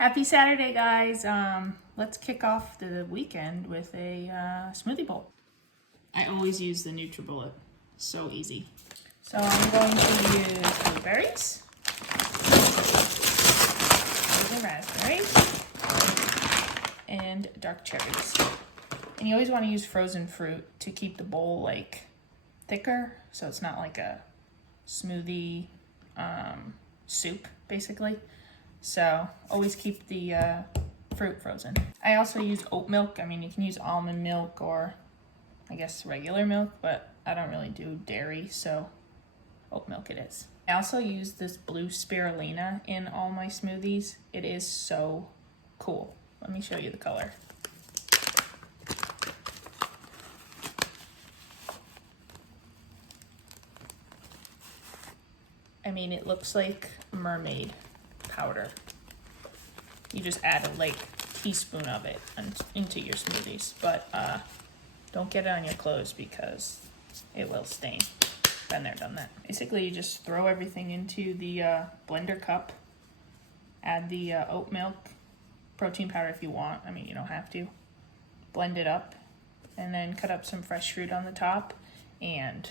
Happy Saturday, guys. Let's kick off the weekend with a smoothie bowl. I always use the NutriBullet. So easy. So I'm going to use blueberries, and raspberries, and dark cherries. And you always want to use frozen fruit to keep the bowl like thicker, so it's not like a smoothie soup, basically. So always keep the fruit frozen. I also use oat milk. I mean, you can use almond milk or I guess regular milk, but I don't really do dairy, so oat milk it is. I also use this blue spirulina in all my smoothies. It is so cool. Let me show you the color. I mean, it looks like mermaid powder. You just add a like teaspoon of it into your smoothies, but don't get it on your clothes because it will stain. Been there, done that. Basically, you just throw everything into the blender cup, add the oat milk, protein powder if you want. I mean, you don't have to. Blend it up, and then cut up some fresh fruit on the top, and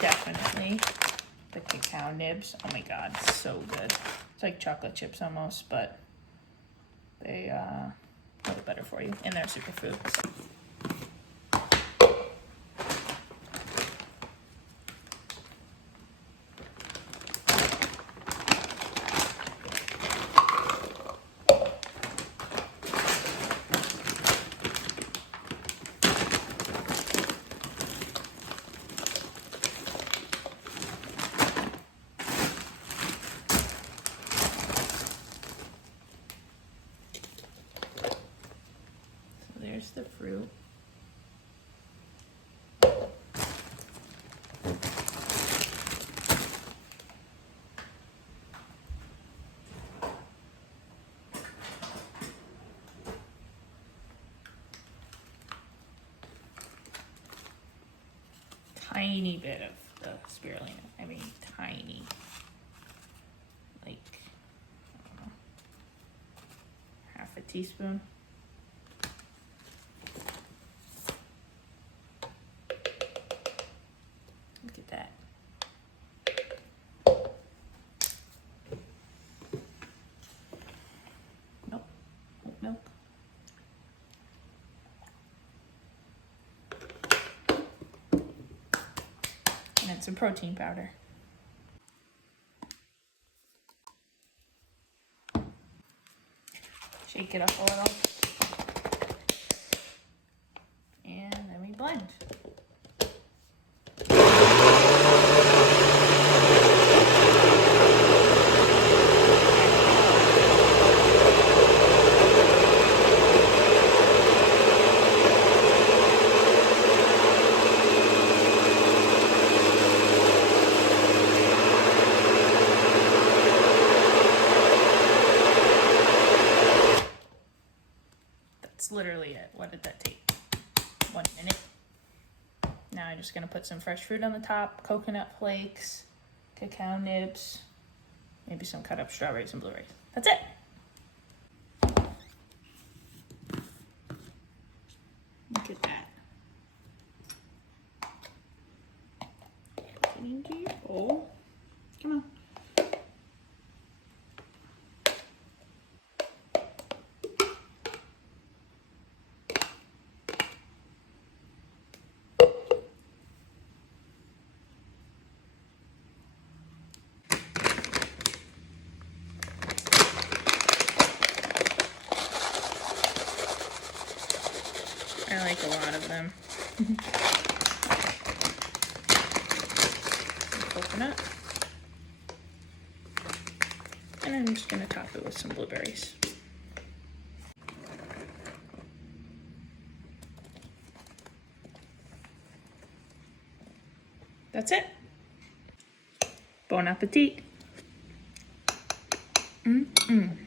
definitely the cacao nibs. Oh my god, so good. It's like chocolate chips almost, but they a little better for you, and they're superfood. So. There's the fruit. Tiny bit of the spirulina. I mean, tiny. Like, I don't know, half a teaspoon. Look at that. Nope. Oat milk. And then some protein powder. Shake it up a little. And then we blend. That's literally it. What did that take? 1 minute. Now I'm just gonna put some fresh fruit on the top, coconut flakes, cacao nibs, maybe some cut up strawberries and blueberries. That's it. Look at that. Get it into your bowl. Come on. I like a lot of them. Coconut. And I'm just gonna top it with some blueberries. That's it. Bon appetit. Mm-mm.